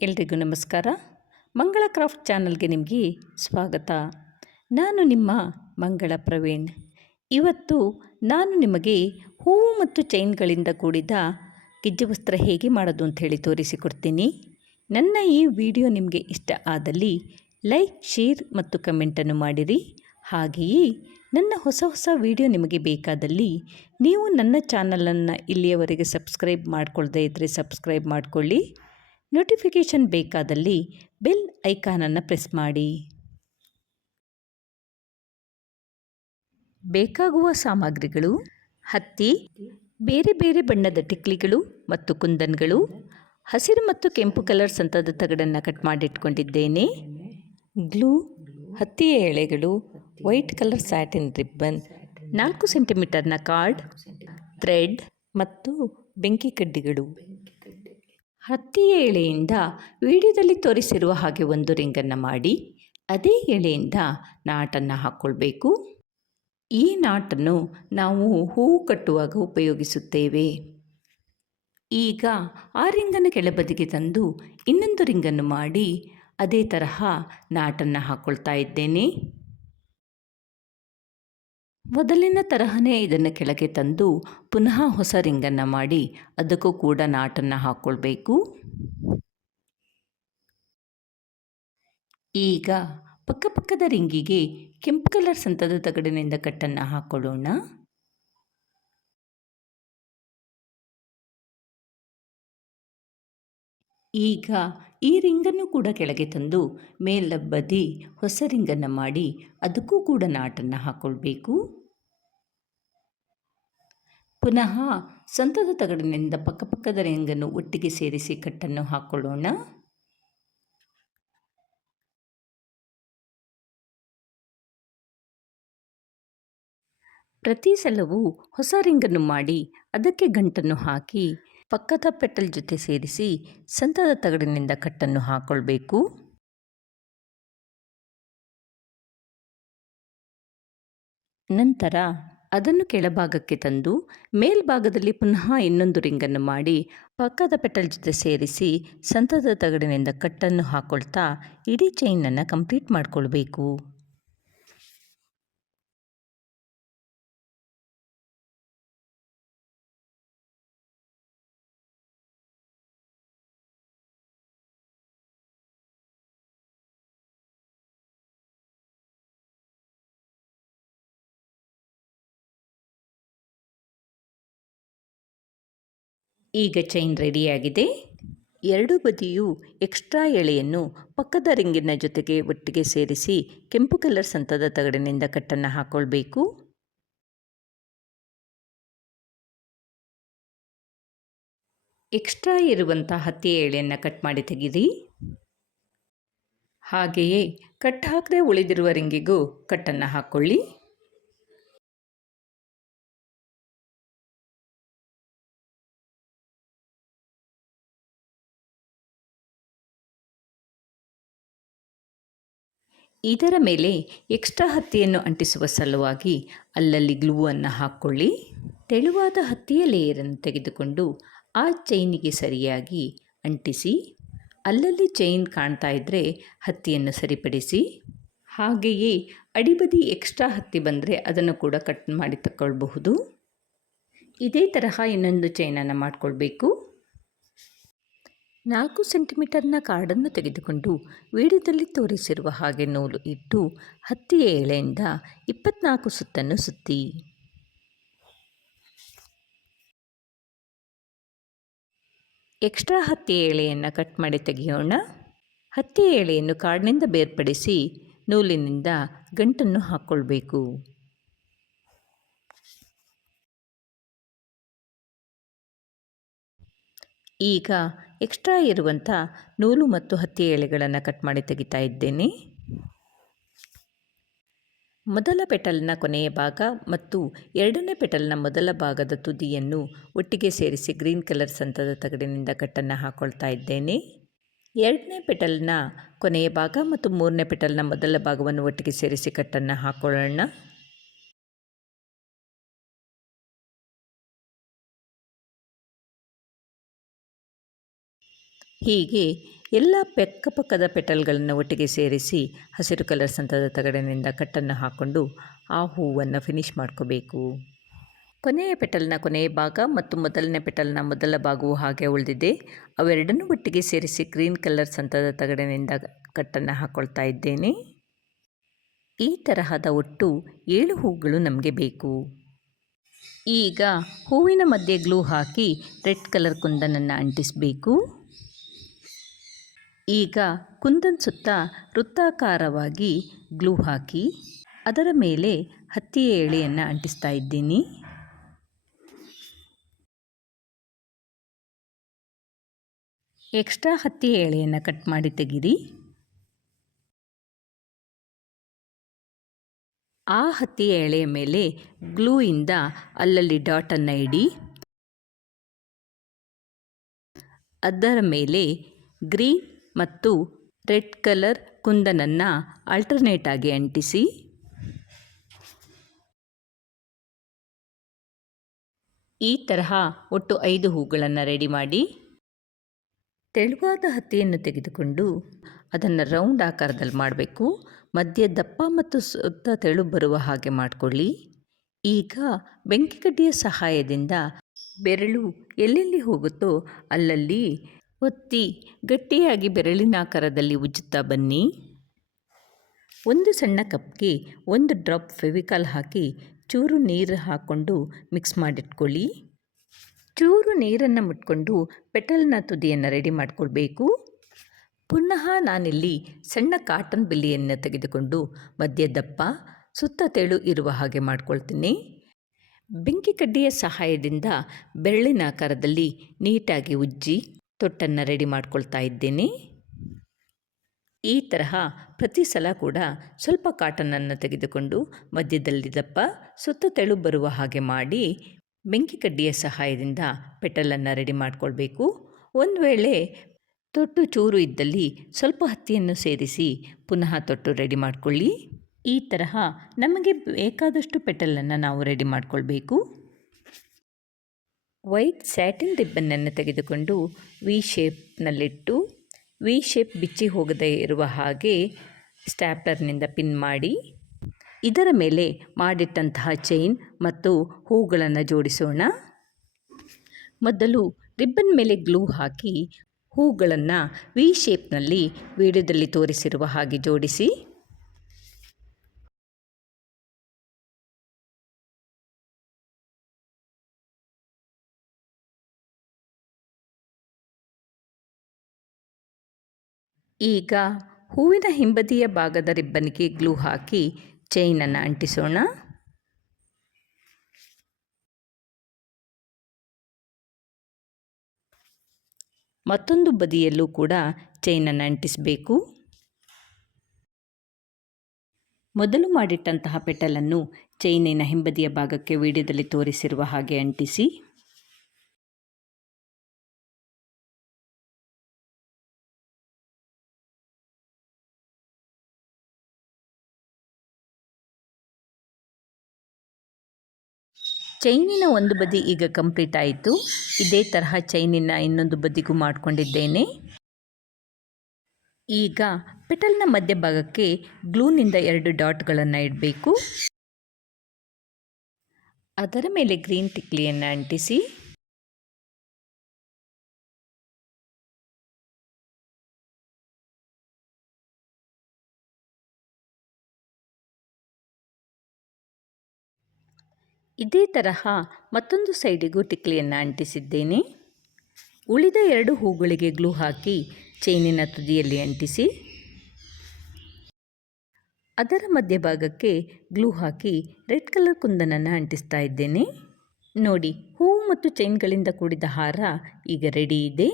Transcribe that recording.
ಎಲ್ರಿಗೂ ನಮಸ್ಕಾರ. ಮಂಗಳ ಕ್ರಾಫ್ಟ್ ಚಾನಲ್ಗೆ ನಿಮಗೆ ಸ್ವಾಗತ. ನಾನು ನಿಮ್ಮ ಮಂಗಳ ಪ್ರವೀಣ್. ಇವತ್ತು ನಾನು ನಿಮಗೆ ಹೂವು ಮತ್ತು ಚೈನ್ಗಳಿಂದ ಕೂಡಿದ ಗೆಜ್ಜೆ ವಸ್ತ್ರ ಹೇಗೆ ಮಾಡೋದು ಅಂಥೇಳಿ ತೋರಿಸಿಕೊಡ್ತೀನಿ. ನನ್ನ ಈ ವಿಡಿಯೋ ನಿಮಗೆ ಇಷ್ಟ ಆದಲ್ಲಿ ಲೈಕ್, ಶೇರ್ ಮತ್ತು ಕಮೆಂಟನ್ನು ಮಾಡಿರಿ. ಹಾಗೆಯೇ ನನ್ನ ಹೊಸ ವಿಡಿಯೋ ನಿಮಗೆ ಬೇಕಾದಲ್ಲಿ ನೀವು ನನ್ನ ಚಾನಲನ್ನು ಇಲ್ಲಿಯವರೆಗೆ ಸಬ್ಸ್ಕ್ರೈಬ್ ಮಾಡ್ಕೊಳ್ಳದೇ ಇದ್ದರೆ ಸಬ್ಸ್ಕ್ರೈಬ್ ಮಾಡಿಕೊಳ್ಳಿ. ನೋಟಿಫಿಕೇಷನ್ ಬೇಕಾದಲ್ಲಿ ಬೆಲ್ ಐಕಾನನ್ನು ಪ್ರೆಸ್ ಮಾಡಿ. ಬೇಕಾಗುವ ಸಾಮಗ್ರಿಗಳು: ಹತ್ತಿ, ಬೇರೆ ಬೇರೆ ಬಣ್ಣದ ಟಿಕ್ಲಿಗಳು ಮತ್ತು ಕುಂದನ್ಗಳು, ಹಸಿರು ಮತ್ತು ಕೆಂಪು ಕಲರ್ ಸಂತದ ತಗಡನ್ನು ಕಟ್ ಮಾಡಿಟ್ಕೊಂಡಿದ್ದೇನೆ, ಗ್ಲೂ, ಹತ್ತಿಯ ಎಳೆಗಳು, ವೈಟ್ ಕಲರ್ ಸ್ಯಾಟಿನ್ ರಿಬ್ಬನ್, 4 ಸೆಂಟಿಮೀಟರ್ನ ಕಾರ್ಡ್, ಥ್ರೆಡ್ ಮತ್ತು ಬೆಂಕಿ ಕಡ್ಡಿಗಳು. ಹತ್ತಿಯ ಎಳೆಯಿಂದ ವಿಡಿಯೋದಲ್ಲಿ ತೋರಿಸಿರುವ ಹಾಗೆ ಒಂದು ರಿಂಗನ್ನು ಮಾಡಿ ಅದೇ ಎಳೆಯಿಂದ ನಾಟನ್ನು ಹಾಕ್ಕೊಳ್ಬೇಕು. ಈ ನಾಟನ್ನು ನಾವು ಹೂವು ಕಟ್ಟುವಾಗ ಉಪಯೋಗಿಸುತ್ತೇವೆ. ಈಗ ಆ ರಿಂಗನ್ನು ಕೆಳಬದಿಗೆ ತಂದು ಇನ್ನೊಂದು ರಿಂಗನ್ನು ಮಾಡಿ ಅದೇ ತರಹ ನಾಟನ್ನು ಹಾಕ್ಕೊಳ್ತಾ ಇದ್ದೇನೆ. ಮೊದಲಿನ ತರಹನೇ ಇದನ್ನು ಕೆಳಗೆ ತಂದು ಪುನಃ ಹೊಸ ರಿಂಗನ್ನು ಮಾಡಿ ಅದಕ್ಕೂ ಕೂಡ ನಾಟನ್ನು ಹಾಕ್ಕೊಳ್ಬೇಕು. ಈಗ ಪಕ್ಕಪಕ್ಕದ ರಿಂಗಿಗೆ ಕೆಂಪು ಕಲರ್ ಸಂತದ ತಗಡಿನಿಂದ ಕಟ್ಟನ್ನು ಹಾಕ್ಕೊಳ್ಳೋಣ. ಈಗ ಈ ರಿಂಗನ್ನು ಕೂಡ ಕೆಳಗೆ ತಂದು ಮೇಲ್ಬದಿ ಹೊಸ ರಿಂಗನ್ನು ಮಾಡಿ ಅದಕ್ಕೂ ಕೂಡ ನಾಟನ್ನು ಹಾಕ್ಕೊಳ್ಬೇಕು. ಪುನಃ ಸಂತದ ತಗಡಿನಿಂದ ಪಕ್ಕಪಕ್ಕದ ರಿಂಗನ್ನು ಒಟ್ಟಿಗೆ ಸೇರಿಸಿ ಕಟ್ಟನ್ನು ಹಾಕ್ಕೊಳ್ಳೋಣ. ಪ್ರತಿ ಸಲವೂ ಹೊಸ ರಿಂಗನ್ನು ಮಾಡಿ ಅದಕ್ಕೆ ಗಂಟನ್ನು ಹಾಕಿ ಪಕ್ಕದ ಪೆಟಲ್ ಜೊತೆ ಸೇರಿಸಿ ಸಂತದ ತಗಡಿನಿಂದ ಕಟ್ಟನ್ನು ಹಾಕ್ಕೊಳ್ಬೇಕು. ನಂತರ ಅದನ್ನು ಕೆಳಭಾಗಕ್ಕೆ ತಂದು ಮೇಲ್ಭಾಗದಲ್ಲಿ ಪುನಃ ಇನ್ನೊಂದು ರಿಂಗನ್ನು ಮಾಡಿ ಪಕ್ಕದ ಪೆಟಲ್ ಜೊತೆ ಸೇರಿಸಿ ಸಂತದ ತಗಡಿನಿಂದ ಕಟ್ಟನ್ನು ಹಾಕ್ಕೊಳ್ತಾ ಇಡೀ ಚೈನನ್ನು ಕಂಪ್ಲೀಟ್ ಮಾಡಿಕೊಳ್ಬೇಕು. ಈಗ ಚೈನ್ ರೆಡಿಯಾಗಿದೆ. ಎರಡೂ ಬದಿಯೂ ಎಕ್ಸ್ಟ್ರಾ ಎಳೆಯನ್ನು ಪಕ್ಕದ ರಿಂಗಿನ ಜೊತೆಗೆ ಒಟ್ಟಿಗೆ ಸೇರಿಸಿ ಕೆಂಪು ಕಲರ್ ಸಂತದ ತಗಡಿನಿಂದ ಕಟ್ಟನ್ನು ಹಾಕ್ಕೊಳ್ಬೇಕು. ಎಕ್ಸ್ಟ್ರಾ ಇರುವಂಥ ಹತ್ತಿಯ ಎಳೆಯನ್ನು ಕಟ್ ಮಾಡಿ ತೆಗೆದಿ. ಹಾಗೆಯೇ ಕಟ್ ಹಾಕದೆ ಉಳಿದಿರುವ ರಿಂಗಿಗೂ ಕಟ್ಟನ್ನು ಹಾಕ್ಕೊಳ್ಳಿ. ಇದರ ಮೇಲೆ ಎಕ್ಸ್ಟ್ರಾ ಹತ್ತಿಯನ್ನು ಅಂಟಿಸುವ ಸಲುವಾಗಿ ಅಲ್ಲಲ್ಲಿ ಗ್ಲೂವನ್ನು ಹಾಕ್ಕೊಳ್ಳಿ. ತೆಳುವಾದ ಹತ್ತಿಯ ಲೇಯರನ್ನು ತೆಗೆದುಕೊಂಡು ಆ ಚೈನಿಗೆ ಸರಿಯಾಗಿ ಅಂಟಿಸಿ. ಅಲ್ಲಲ್ಲಿ ಚೈನ್ ಕಾಣ್ತಾ ಇದ್ದರೆ ಹತ್ತಿಯನ್ನು ಸರಿಪಡಿಸಿ. ಹಾಗೆಯೇ ಅಡಿಬದಿ ಎಕ್ಸ್ಟ್ರಾ ಹತ್ತಿ ಬಂದರೆ ಅದನ್ನು ಕೂಡ ಕಟ್ ಮಾಡಿ ತಗೊಳ್ಬಹುದು. ಇದೇ ತರಹ ಇನ್ನೊಂದು ಚೈನನ್ನು ಮಾಡಿಕೊಳ್ಬೇಕು. 4 ಸೆಂಟಿಮೀಟರ್ನ ಕಾರ್ಡನ್ನು ತೆಗೆದುಕೊಂಡು ವಿಡಿಯೋದಲ್ಲಿ ತೋರಿಸಿರುವ ಹಾಗೆ ನೂಲು ಇಟ್ಟು ಹತ್ತಿಯ ಎಳೆಯಿಂದ 24 ಸುತ್ತನ್ನು ಸುತ್ತಿ. ಎಕ್ಸ್ಟ್ರಾ ಹತ್ತಿಯ ಎಳೆಯನ್ನು ಕಟ್ ಮಾಡಿ ತೆಗೆಯೋಣ. ಹತ್ತಿಯ ಎಳೆಯನ್ನು ಕಾರ್ಡ್ನಿಂದ ಬೇರ್ಪಡಿಸಿ ನೂಲಿನಿಂದ ಗಂಟನ್ನು ಹಾಕ್ಕೊಳ್ಬೇಕು. ಈಗ ಎಕ್ಸ್ಟ್ರಾ ಇರುವಂಥ ನೂಲು ಮತ್ತು ಹತ್ತಿಯ ಎಳೆಗಳನ್ನು ಕಟ್ ಮಾಡಿ ತೆಗಿತಾ ಇದ್ದೇನೆ. ಮೊದಲ ಪೆಟಲ್ನ ಕೊನೆಯ ಭಾಗ ಮತ್ತು ಎರಡನೇ ಪೆಟಲ್ನ ಮೊದಲ ಭಾಗದ ತುದಿಯನ್ನು ಒಟ್ಟಿಗೆ ಸೇರಿಸಿ ಗ್ರೀನ್ ಕಲರ್ ಸಂತದ ತಗಡಿನಿಂದ ಕಟ್ಟನ್ನು ಹಾಕ್ಕೊಳ್ತಾ ಇದ್ದೇನೆ. ಎರಡನೇ ಪೆಟಲ್ನ ಕೊನೆಯ ಭಾಗ ಮತ್ತು ಮೂರನೇ ಪೆಟಲ್ನ ಮೊದಲ ಭಾಗವನ್ನು ಒಟ್ಟಿಗೆ ಸೇರಿಸಿ ಕಟ್ಟನ್ನು ಹಾಕ್ಕೊಳ್ಳೋಣ. ಹೀಗೆ ಎಲ್ಲ ಪಕ್ಕದ ಪೆಟಲ್ಗಳನ್ನು ಒಟ್ಟಿಗೆ ಸೇರಿಸಿ ಹಸಿರು ಕಲರ್ ಸಂತದ ತಗಡಿನಿಂದ ಕಟ್ಟನ್ನು ಹಾಕ್ಕೊಂಡು ಆ ಹೂವನ್ನು ಫಿನಿಷ್ ಮಾಡ್ಕೋಬೇಕು. ಕೊನೆಯ ಪೆಟಲ್ನ ಕೊನೆಯ ಭಾಗ ಮತ್ತು ಮೊದಲನೇ ಪೆಟಲ್ನ ಮೊದಲ ಭಾಗವು ಹಾಗೆ ಉಳಿದಿದೆ. ಅವೆರಡನ್ನೂ ಒಟ್ಟಿಗೆ ಸೇರಿಸಿ ಗ್ರೀನ್ ಕಲರ್ ಸಂತದ ತಗಡಿನಿಂದ ಕಟ್ಟನ್ನು ಹಾಕ್ಕೊಳ್ತಾ ಇದ್ದೇನೆ. ಈ ತರಹದ ಒಟ್ಟು 7 ಹೂಗಳು ನಮಗೆ ಬೇಕು. ಈಗ ಹೂವಿನ ಮಧ್ಯೆ ಗ್ಲೂ ಹಾಕಿ ರೆಡ್ ಕಲರ್ ಕುಂದನನ್ನು ಅಂಟಿಸಬೇಕು. ಈಗ ಕುಂದನ್ ಸುತ್ತ ವೃತ್ತಾಕಾರವಾಗಿ ಗ್ಲೂ ಹಾಕಿ ಅದರ ಮೇಲೆ ಹತ್ತಿಯ ಎಳೆಯನ್ನು ಅಂಟಿಸ್ತಾ ಇದ್ದೀನಿ. ಎಕ್ಸ್ಟ್ರಾ ಹತ್ತಿಯ ಎಳೆಯನ್ನು ಕಟ್ ಮಾಡಿ ತೆಗೀರಿ. ಆ ಹತ್ತಿಯ ಎಳೆಯ ಮೇಲೆ ಗ್ಲೂಯಿಂದ ಅಲ್ಲಲ್ಲಿ ಡಾಟನ್ನು ಇಡಿ. ಅದರ ಮೇಲೆ ಗ್ರೀನ್ ಮತ್ತು ರೆಡ್ ಕಲರ್ ಕುಂದನನ್ನು ಆಲ್ಟರ್ನೇಟ್ ಆಗಿ ಅಂಟಿಸಿ. ಈ ತರಹ ಒಟ್ಟು 5 ಹೂಗಳನ್ನು ರೆಡಿ ಮಾಡಿ ತೆಳುವಾದ ಹತ್ತಿಯನ್ನು ತೆಗೆದುಕೊಂಡು ಅದನ್ನು ರೌಂಡ್ ಆಕಾರದಲ್ಲಿ ಮಾಡಬೇಕು. ಮಧ್ಯೆ ದಪ್ಪ ಮತ್ತು ಸುತ್ತ ತೆಳು ಬರುವ ಹಾಗೆ ಮಾಡಿಕೊಳ್ಳಿ. ಈಗ ಬೆಂಕಿ ಕಡ್ಡಿಯ ಸಹಾಯದಿಂದ ಬೆರಳು ಎಲ್ಲೆಲ್ಲಿ ಹೋಗುತ್ತೋ ಅಲ್ಲಲ್ಲಿ ಒತ್ತಿ ಗಟ್ಟಿಯಾಗಿ ಬೆರಳಿನ ಆಕಾರದಲ್ಲಿ ಉಜ್ಜುತ್ತಾ ಬನ್ನಿ. ಒಂದು ಸಣ್ಣ ಕಪ್ಗೆ 1 ಡ್ರಾಪ್ ಫೆವಿಕಾಲ್ ಹಾಕಿ ಚೂರು ನೀರು ಹಾಕ್ಕೊಂಡು ಮಿಕ್ಸ್ ಮಾಡಿಟ್ಕೊಳ್ಳಿ. ಚೂರು ನೀರನ್ನು ಮುಟ್ಕೊಂಡು ಪೆಟಲ್ನ ತುದಿಯನ್ನು ರೆಡಿ ಮಾಡಿಕೊಳ್ಬೇಕು. ಪುನಃ ನಾನಿಲ್ಲಿ ಸಣ್ಣ ಕಾಟನ್ ಬಿಲ್ಲಿಯನ್ನು ತೆಗೆದುಕೊಂಡು ಮಧ್ಯೆ ದಪ್ಪ ಸುತ್ತ ತೆಳು ಇರುವ ಹಾಗೆ ಮಾಡ್ಕೊಳ್ತೀನಿ. ಬೆಂಕಿ ಕಡ್ಡಿಯ ಸಹಾಯದಿಂದ ಬೆರಳಿನ ಆಕಾರದಲ್ಲಿ ನೀಟಾಗಿ ಉಜ್ಜಿ ತೊಟ್ಟನ್ನು ರೆಡಿ ಮಾಡ್ಕೊಳ್ತಾ ಇದ್ದೇನೆ. ಈ ತರಹ ಪ್ರತಿ ಸಲ ಕೂಡ ಸ್ವಲ್ಪ ಕಾಟನನ್ನು ತೆಗೆದುಕೊಂಡು ಮಧ್ಯದಲ್ಲಿ ದಪ್ಪ ಸುತ್ತ ತೆಳು ಬರುವ ಹಾಗೆ ಮಾಡಿ ಬೆಂಕಿ ಕಡ್ಡಿಯ ಸಹಾಯದಿಂದ ಪೆಟಲನ್ನು ರೆಡಿ ಮಾಡಿಕೊಳ್ಬೇಕು. ಒಂದು ವೇಳೆ ತೊಟ್ಟು ಚೂರು ಇದ್ದಲ್ಲಿ ಸ್ವಲ್ಪ ಹತ್ತಿಯನ್ನು ಸೇರಿಸಿ ಪುನಃ ತೊಟ್ಟು ರೆಡಿ ಮಾಡಿಕೊಳ್ಳಿ. ಈ ತರಹ ನಮಗೆ ಬೇಕಾದಷ್ಟು ಪೆಟಲನ್ನು ನಾವು ರೆಡಿ ಮಾಡಿಕೊಳ್ಬೇಕು. ವೈಟ್ ಸ್ಯಾಟಿನ್ ರಿಬ್ಬನ್ನನ್ನು ತೆಗೆದುಕೊಂಡು ವಿ ಶೇಪ್ನಲ್ಲಿಟ್ಟು ವಿ ಶೇಪ್ ಬಿಚ್ಚಿ ಹೋಗದೇ ಇರುವ ಹಾಗೆ ಸ್ಟ್ಯಾಪ್ಲರ್ನಿಂದ ಪಿನ್ ಮಾಡಿ ಇದರ ಮೇಲೆ ಮಾಡಿಟ್ಟಂತಹ ಚೈನ್ ಮತ್ತು ಹೂಗಳನ್ನು ಜೋಡಿಸೋಣ. ಮೊದಲು ರಿಬ್ಬನ್ ಮೇಲೆ ಗ್ಲೂ ಹಾಕಿ ಹೂಗಳನ್ನು ವಿ ಶೇಪ್ನಲ್ಲಿ ವಿಡಿಯೋದಲ್ಲಿ ತೋರಿಸಿರುವ ಹಾಗೆ ಜೋಡಿಸಿ. ಈಗ ಹೂವಿನ ಹಿಂಬದಿಯ ಭಾಗದ ರಿಬ್ಬನ್ಗೆ ಗ್ಲೂ ಹಾಕಿ ಚೈನನ್ನು ಅಂಟಿಸೋಣ. ಮತ್ತೊಂದು ಬದಿಯಲ್ಲೂ ಕೂಡ ಚೈನನ್ನು ಅಂಟಿಸಬೇಕು. ಮೊದಲು ಮಾಡಿಟ್ಟಂತಹ ಪೆಟಲನ್ನು ಚೈನಿನ ಹಿಂಬದಿಯ ಭಾಗಕ್ಕೆ ವಿಡಿಯೋದಲ್ಲಿ ತೋರಿಸಿರುವ ಹಾಗೆ ಅಂಟಿಸಿ. ಚೈನಿನ ಒಂದು ಬದಿ ಈಗ ಕಂಪ್ಲೀಟ್ ಆಯಿತು. ಇದೇ ತರಹ ಚೈನಿನ ಇನ್ನೊಂದು ಬದಿಗೂ ಮಾಡಿಕೊಂಡಿದ್ದೇನೆ. ಈಗ ಪೆಟಲ್ನ ಮಧ್ಯಭಾಗಕ್ಕೆ ಗ್ಲೂನಿಂದ 2 ಡಾಟ್ಗಳನ್ನು ಇಡಬೇಕು. ಅದರ ಮೇಲೆ ಗ್ರೀನ್ ಟಿಕ್ಲಿಯನ್ನು ಅಂಟಿಸಿ. ಇದೇ ತರಹ ಮತ್ತೊಂದು ಸೈಡಿಗೂ ಟಿಕ್ಲಿಯನ್ನು ಅಂಟಿಸಿದ್ದೇನೆ. ಉಳಿದ 2 ಹೂಗಳಿಗೆ ಗ್ಲೂ ಹಾಕಿ ಚೈನಿನ ತುದಿಯಲ್ಲಿ ಅಂಟಿಸಿ. ಅದರ ಮಧ್ಯಭಾಗಕ್ಕೆ ಗ್ಲೂ ಹಾಕಿ ರೆಡ್ ಕಲರ್ ಕುಂದನನ್ನು ಅಂಟಿಸ್ತಾ ಇದ್ದೇನೆ. ನೋಡಿ, ಹೂವು ಮತ್ತು ಚೈನ್ಗಳಿಂದ ಕೂಡಿದ ಹಾರ ಈಗ ರೆಡಿ ಇದೆ.